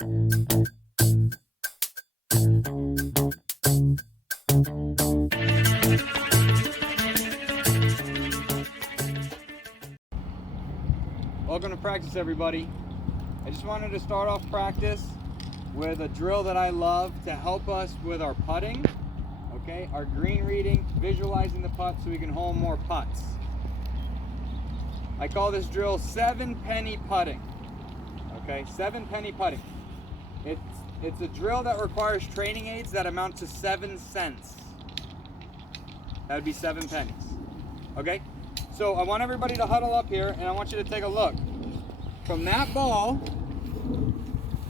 Welcome to practice, everybody. I just wanted to start off practice with a drill that I love to help us with our putting, okay? Our green reading, visualizing the putt so we can hole more putts. I call this drill 7-penny putting, okay? 7-penny putting. It's a drill that requires training aids that amount to 7 cents. That would be 7 pennies, okay? So I want everybody to huddle up here, and I want you to take a look. From that ball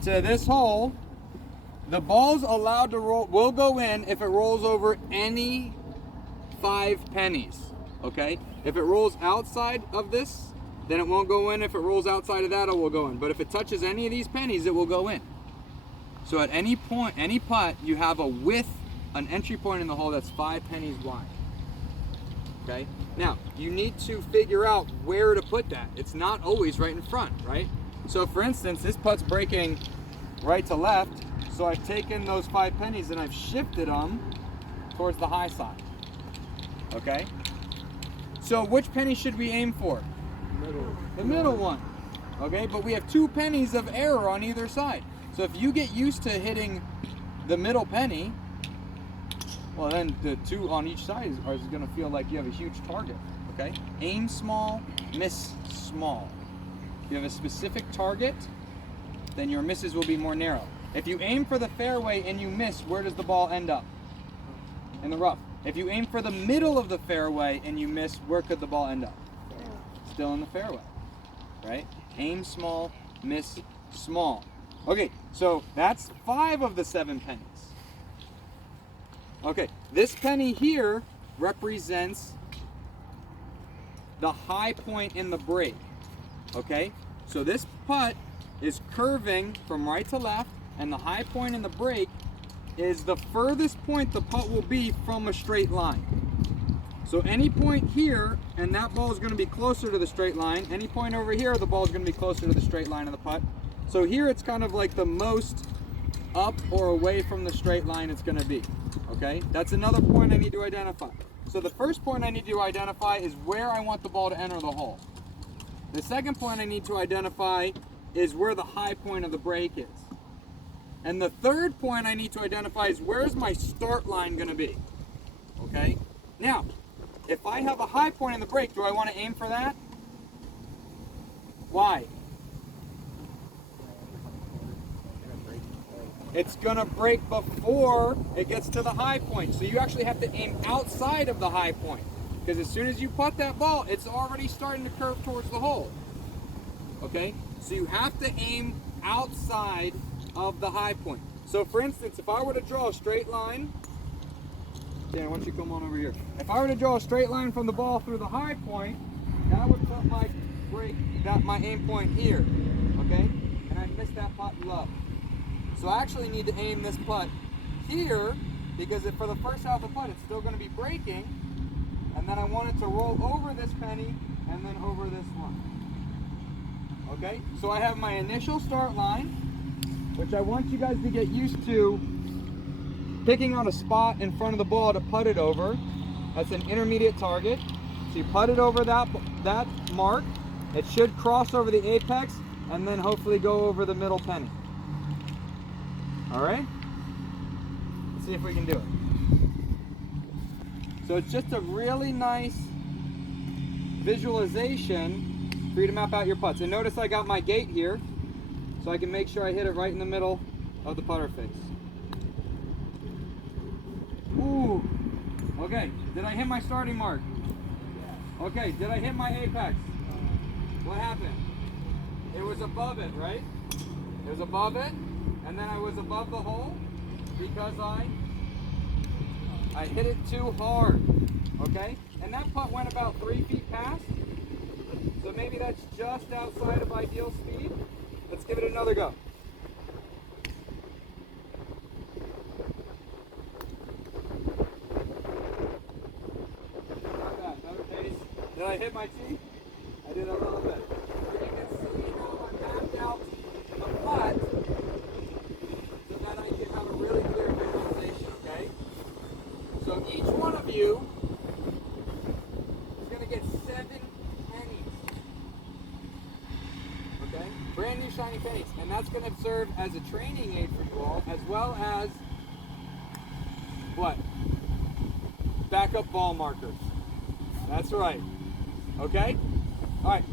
to this hole, the ball's allowed to roll, will go in if it rolls over any 5 pennies, okay? If it rolls outside of this, then it won't go in. If it rolls outside of that, it will go in. But if it touches any of these pennies, it will go in. So at any point, any putt, you have a width, an entry point in the hole that's 5 pennies wide. Okay? Now, you need to figure out where to put that. It's not always right in front, right? So for instance, this putt's breaking right to left, so I've taken those 5 pennies and I've shifted them towards the high side. Okay? So which penny should we aim for? The middle one. Okay, but we have 2 pennies of error on either side. So if you get used to hitting the middle penny, well, then the 2 on each side is going to feel like you have a huge target, okay? Aim small, miss small. If you have a specific target, then your misses will be more narrow. If you aim for the fairway and you miss, where does the ball end up? In the rough. If you aim for the middle of the fairway and you miss, where could the ball end up? Still in the fairway, right? Aim small, miss small. Okay, so that's 5 of the 7 pennies. Okay, this penny here represents the high point in the break, okay? So this putt is curving from right to left, and the high point in the break is the furthest point the putt will be from a straight line. So any point here, and that ball is going to be closer to the straight line. Any point over here, the ball is going to be closer to the straight line of the putt. So here it's kind of like the most up or away from the straight line it's going to be. Okay, that's another point I need to identify. So the first point I need to identify is where I want the ball to enter the hole. The second point I need to identify is where the high point of the break is. And the third point I need to identify is where's my start line going to be. Okay, now if I have a high point in the break, do I want to aim for that? Why? It's going to break before it gets to the high point. So you actually have to aim outside of the high point. Because as soon as you putt that ball, it's already starting to curve towards the hole. Okay? So you have to aim outside of the high point. So for instance, if I were to draw a straight line, Dan, why don't you come on over here? If I were to draw a straight line from the ball through the high point, that would put my my aim point here. Okay? And I missed that putt low. So I actually need to aim this putt here, because for the first half of the putt, it's still going to be breaking, and then I want it to roll over this penny and then over this one. Okay, so I have my initial start line, which I want you guys to get used to picking on a spot in front of the ball to putt it over. That's an intermediate target. So you putt it over that mark. It should cross over the apex and then hopefully go over the middle penny. All right, let's see if we can do it. So it's just a really nice visualization for you to map out your putts. And notice I got my gate here, so I can make sure I hit it right in the middle of the putter face. Ooh, okay, did I hit my starting mark? Okay, did I hit my apex? What happened? It was above it, right? It was above it. And then I was above the hole because I hit it too hard, okay? And that putt went about 3 feet past, so maybe that's just outside of ideal speed. Let's give it another go. Not bad, another pace. Did I hit my tee? I did a little bit. You can see how I mapped out the putt going to serve as a training aid for you all, as well as what? Backup ball markers. That's right. Okay? All right.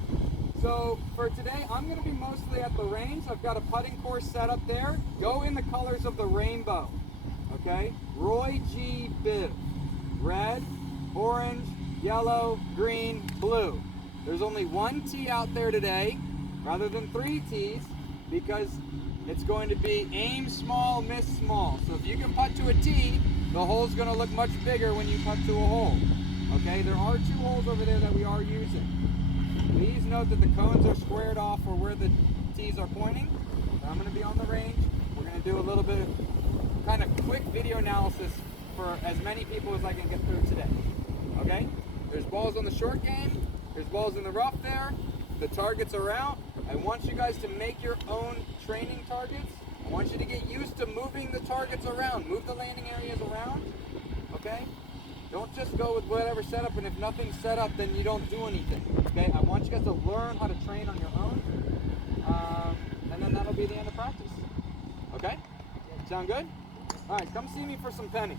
So for today, I'm going to be mostly at the range. I've got a putting course set up there. Go in the colors of the rainbow. Okay? Roy G. Biv. Red, orange, yellow, green, blue. There's only one tee out there today, rather than 3 tees, because it's going to be aim small, miss small. So if you can putt to a tee, the hole's going to look much bigger when you putt to a hole. Okay, there are 2 holes over there that we are using. Please note that the cones are squared off for where the tees are pointing. So I'm going to be on the range. We're going to do a little bit of kind of quick video analysis for as many people as I can get through today. Okay? There's balls on the short game. There's balls in the rough there. The targets are out. I want you guys to make your own training targets. I want you to get used to moving the targets around. Move the landing areas around. Okay? Don't just go with whatever setup, and if nothing's set up, then you don't do anything. Okay? I want you guys to learn how to train on your own. And then that'll be the end of practice. Okay? Sound good? Alright, come see me for some pennies.